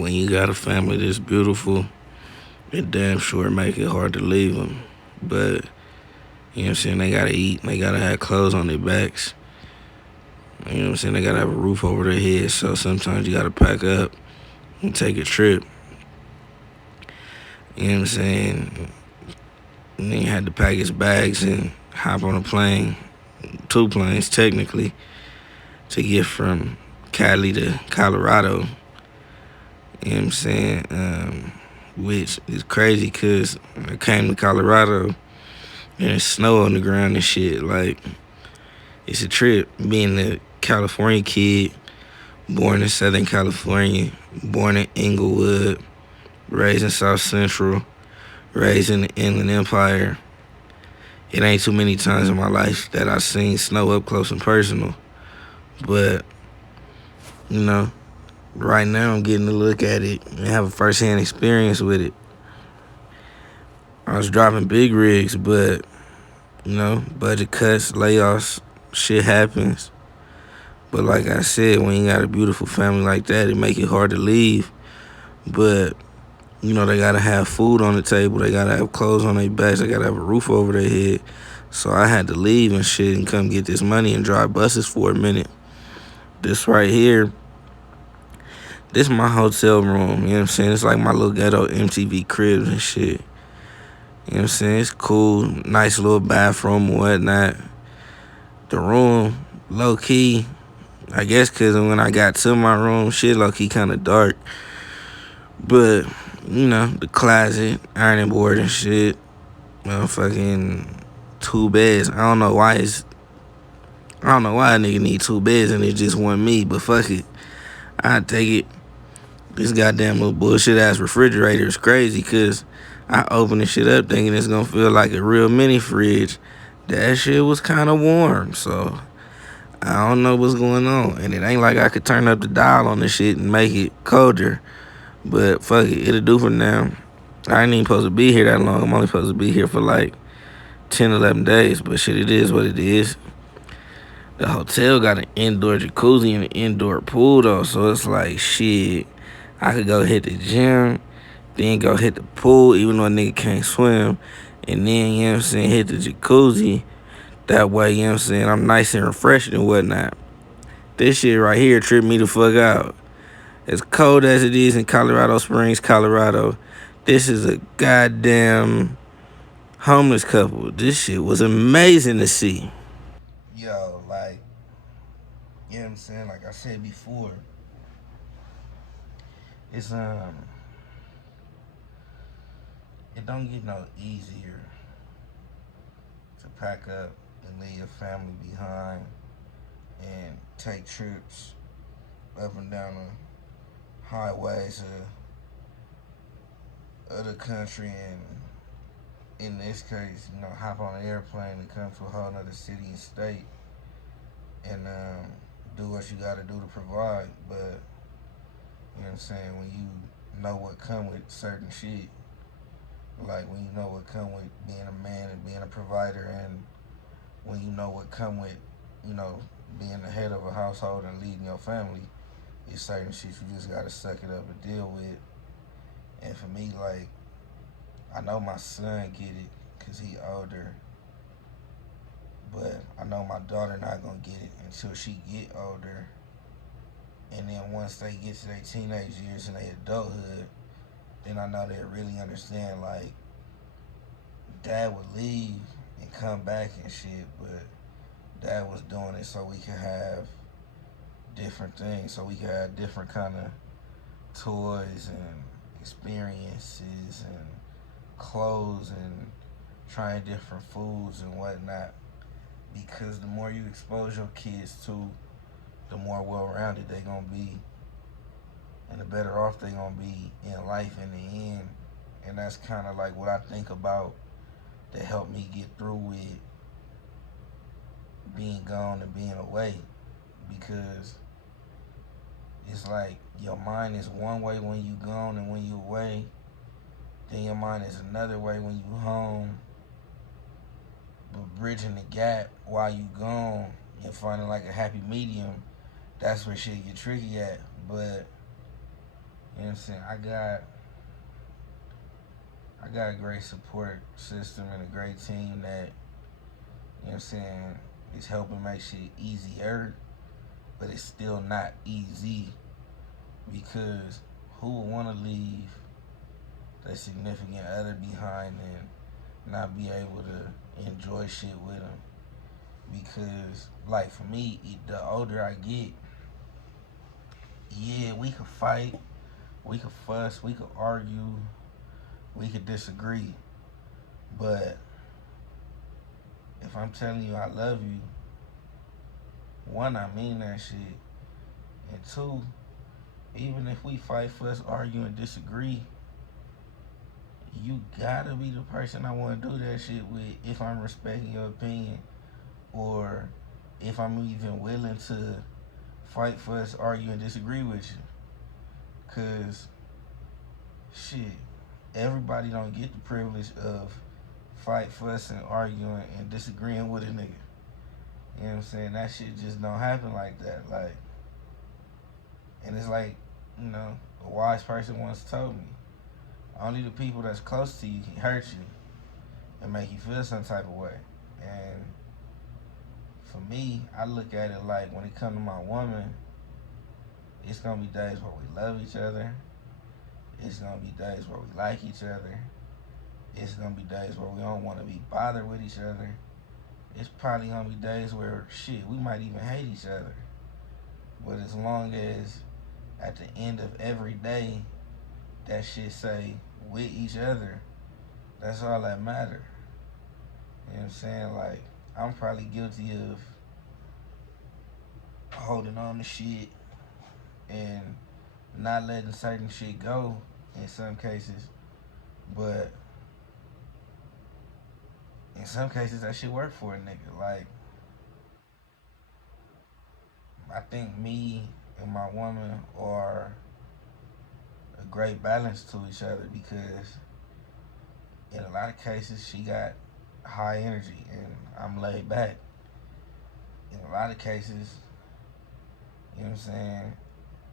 when you got a family this beautiful, it damn sure make it hard to leave them. But, you know what I'm saying, they gotta eat, they gotta have clothes on their backs. You know what I'm saying, they gotta have a roof over their head. So sometimes you gotta pack up and take a trip. You know what I'm saying? And then you had to pack his bags and hop on a plane, two planes technically, to get from Cali to Colorado. You know what I'm saying? Which is crazy because I came to Colorado and there's snow on the ground and shit. Like, it's a trip. Being a California kid, born in Southern California, born in Inglewood, raised in South Central, raised in the Inland Empire. It ain't too many times in my life that I've seen snow up close and personal. But, you know, right now I'm getting to look at it and have a first-hand experience with it. I was driving big rigs, but, you know, budget cuts, layoffs, shit happens. But like I said, when you got a beautiful family like that, it make it hard to leave. But, you know, they gotta have food on the table. They gotta have clothes on their backs. They gotta have a roof over their head. So I had to leave and shit and come get this money and drive buses for a minute. This right here, this my hotel room. You know what I'm saying? It's like my little ghetto MTV cribs and shit. You know what I'm saying? It's cool. Nice little bathroom and whatnot. The room, low key, I guess because when I got to my room, shit low key kind of dark. But, you know, the closet, ironing board and shit. Motherfucking 2 beds. I don't know why a nigga need 2 beds and it's just one me, but fuck it. I take it. This goddamn little bullshit ass refrigerator is crazy because I opened this shit up thinking it's gonna feel like a real mini fridge. That shit was kind of warm, so I don't know what's going on. And it ain't like I could turn up the dial on this shit and make it colder. But fuck it, it'll do for now. I ain't even supposed to be here that long. I'm only supposed to be here for like 10, 11 days. But shit, it is what it is. The hotel got an indoor jacuzzi and an indoor pool though. So it's like, shit, I could go hit the gym, then go hit the pool, even though a nigga can't swim. And then, you know what I'm saying, hit the jacuzzi. That way, you know what I'm saying, I'm nice and refreshed and whatnot. This shit right here tripped me the fuck out. As cold as it is in Colorado Springs, Colorado, this is a goddamn homeless couple. This shit was amazing to see. Yo, like, you know what I'm saying? Like I said before, it's it don't get no easier to pack up and leave your family behind and take trips up and down the highways of the country and in this case, you know, hop on an airplane and come to a whole nother city and state and do what you gotta do to provide. But, you know what I'm saying, when you know what come with certain shit, like when you know what come with being a man and being a provider and when you know what come with, you know, being the head of a household and leading your family, it's certain shit you just gotta suck it up and deal with. And for me, like, I know my son get it because he older, but I know my daughter not gonna get it until she get older. And then once they get to their teenage years and their adulthood, then I know they really understand, like, dad would leave and come back and shit, but dad was doing it so we could have different things, so we could have different kind of toys and experiences and clothes and trying different foods and whatnot. Because the more you expose your kids to, the more well-rounded they gonna be, and the better off they gonna be in life in the end. And that's kind of like what I think about to help me get through with being gone and being away. Because it's like your mind is one way when you gone and when you away, then your mind is another way when you home. But bridging the gap while you gone and finding like a happy medium, that's where shit get tricky at. But, you know You know what I'm saying? I got a great support system and a great team that, you know what I'm saying, is helping make shit easier, but it's still not easy because who would want to leave their significant other behind and not be able to enjoy shit with them? Because, like, for me, the older I get, yeah, we could fight, we could fuss, we could argue, we could disagree, but if I'm telling you I love you, one, I mean that shit, and two, even if we fight, fuss, argue, and disagree, you gotta be the person I want to do that shit with if I'm respecting your opinion, or if I'm even willing to fight, fuss, argue, and disagree with you. Cause shit, everybody don't get the privilege of fight, fussing, arguing, and disagreeing with a nigga. You know what I'm saying? That shit just don't happen like that. Like, and it's like, you know, a wise person once told me, only the people that's close to you can hurt you and make you feel some type of way. And for me, I look at it like when it comes to my woman, it's gonna be days where we love each other. It's gonna be days where we like each other. It's gonna be days where we don't want to be bothered with each other. It's probably gonna be days where shit, we might even hate each other. But as long as at the end of every day that shit say with each other, that's all that matter. You know what I'm saying? Like, I'm probably guilty of holding on to shit and not letting certain shit go in some cases, but in some cases that shit work for a nigga. Like, I think me and my woman are a great balance to each other because in a lot of cases she got high energy and I'm laid back. In a lot of cases, you know what I'm saying,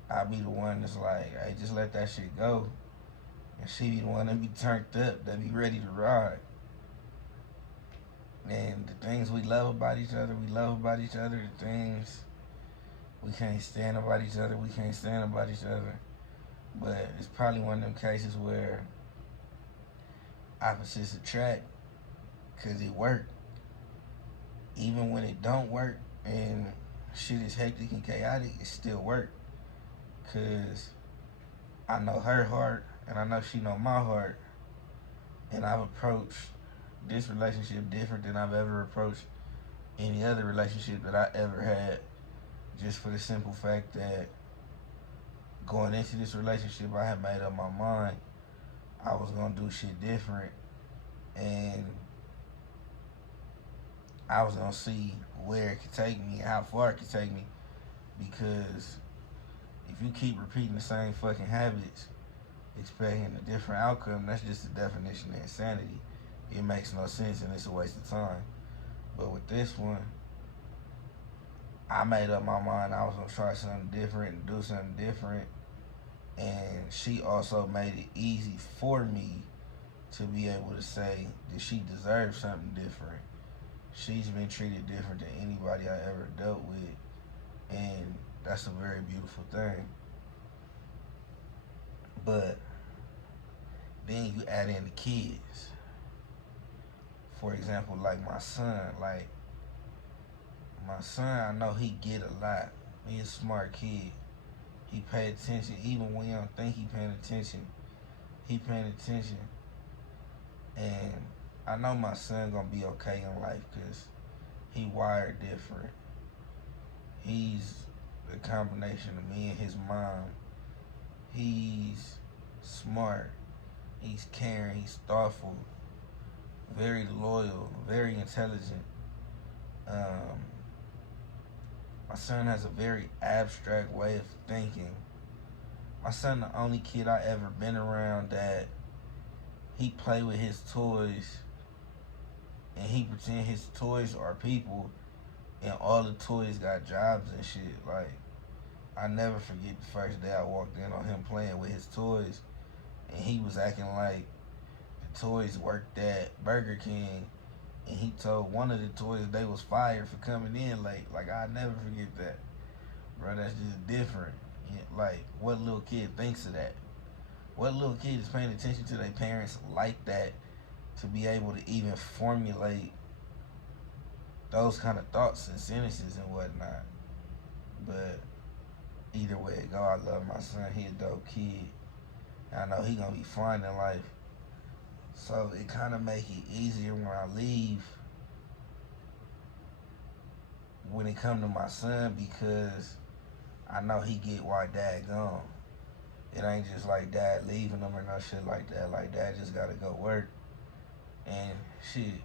I'll be the one that's like, hey, just let that shit go. And she be the one that be turned up, that be ready to ride. And the things we love about each other, we love about each other. The things we can't stand about each other, we can't stand about each other. But it's probably one of them cases where opposites attract because it worked. Even when it don't work and shit is hectic and chaotic, it still work. Cause I know her heart and I know she know my heart, and I've approached this relationship different than I've ever approached any other relationship that I ever had, just for the simple fact that going into this relationship I had made up my mind I was gonna do shit different, and I was gonna see where it could take me and how far it could take me. Because if you keep repeating the same fucking habits, expecting a different outcome, that's just the definition of insanity. It makes no sense and it's a waste of time. But with this one, I made up my mind I was gonna try something different and do something different. And she also made it easy for me to be able to say that she deserves something different. She's been treated different than anybody I ever dealt with, and that's a very beautiful thing. But then you add in the kids. For example, like my son, I know he get a lot. He a smart kid. He pay attention even when you don't think he paying attention. He paying attention, and I know my son gonna be okay in life because he wired different. He's a combination of me and his mom. He's smart. He's caring. He's thoughtful. Very loyal. Very intelligent. Um, my son has a very abstract way of thinking. My son the only kid I ever been around that he play with his toys and he pretend his toys are people and all the toys got jobs and shit. Like, I never forget the first day I walked in on him playing with his toys, and he was acting like the toys worked at Burger King, and he told one of the toys they was fired for coming in late. Like, I never forget that, bro. That's just different. Like, what little kid thinks of that? What little kid is paying attention to their parents like that to be able to even formulate those kind of thoughts and sentences and whatnot? But either way it go, I love my son. He a dope kid. I know he gonna be fine in life. So it kind of make it easier when I leave when it come to my son, because I know he get why dad gone. It ain't just like dad leaving him or no shit like that. Like, dad just gotta go work. And shit,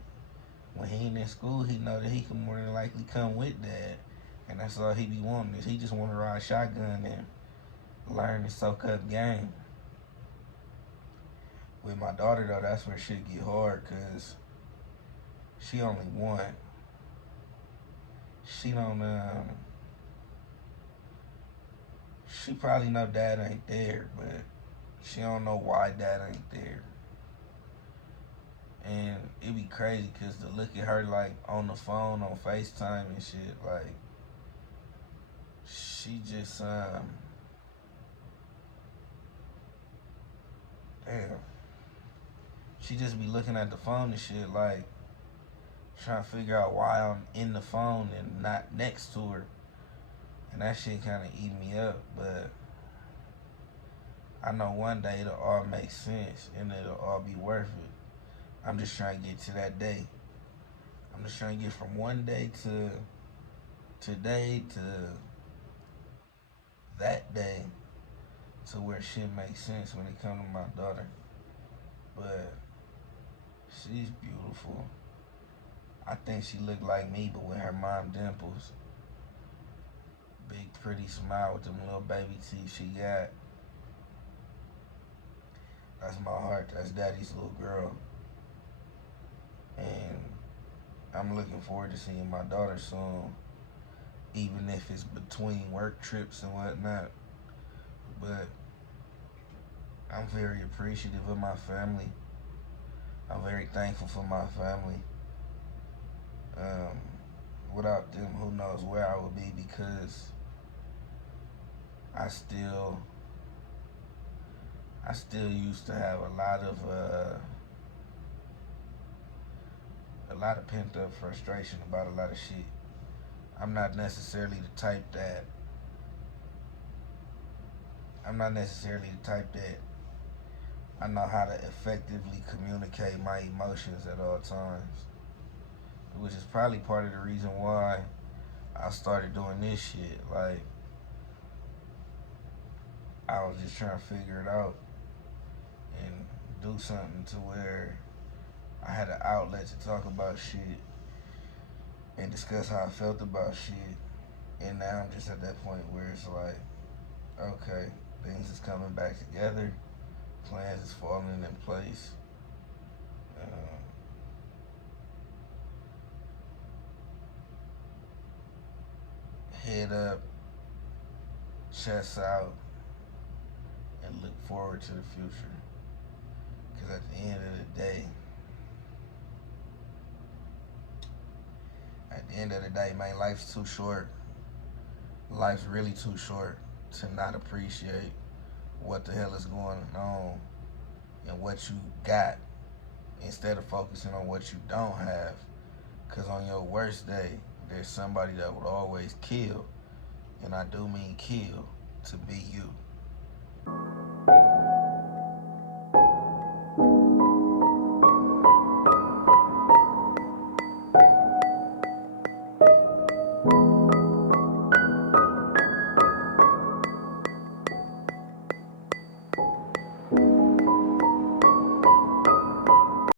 when he ain't in school, he know that he can more than likely come with dad. And that's all he be wanting, is he just want to ride shotgun and learn to soak up game. With my daughter though, that's where shit get hard, cause she only one. She don't she probably know dad ain't there, but she don't know why dad ain't there. And it be crazy cause to look at her like on the phone, on FaceTime and shit, like she just damn. She just be looking at the phone and shit, like trying to figure out why I'm in the phone and not next to her. And that shit kind of eat me up, but I know one day it'll all make sense and it'll all be worth it. I'm just trying to get to that day. I'm just trying to get from one day to today to that day to where shit makes sense when it comes to my daughter. But she's beautiful. I think she looked like me, but with her mom dimples. Big pretty smile with them little baby teeth she got. That's my heart. That's daddy's little girl. And I'm looking forward to seeing my daughter soon, even if it's between work trips and whatnot. But I'm very appreciative of my family. I'm very thankful for my family. Um, Without them, who knows where I would be, because I still used to have a lot of pent up frustration about a lot of shit. I'm not necessarily the type that I know how to effectively communicate my emotions at all times, which is probably part of the reason why I started doing this shit. Like, I was just trying to figure it out and do something to where I had an outlet to talk about shit and discuss how I felt about shit. And now I'm just at that point where it's like, okay, things is coming back together, plans is falling in place. Head up, chest out, and look forward to the future. Because at the end of the day, man, life's too short. Life's really too short to not appreciate what the hell is going on and what you got, instead of focusing on what you don't have. Because on your worst day, there's somebody that would always kill, and I do mean kill, to be you.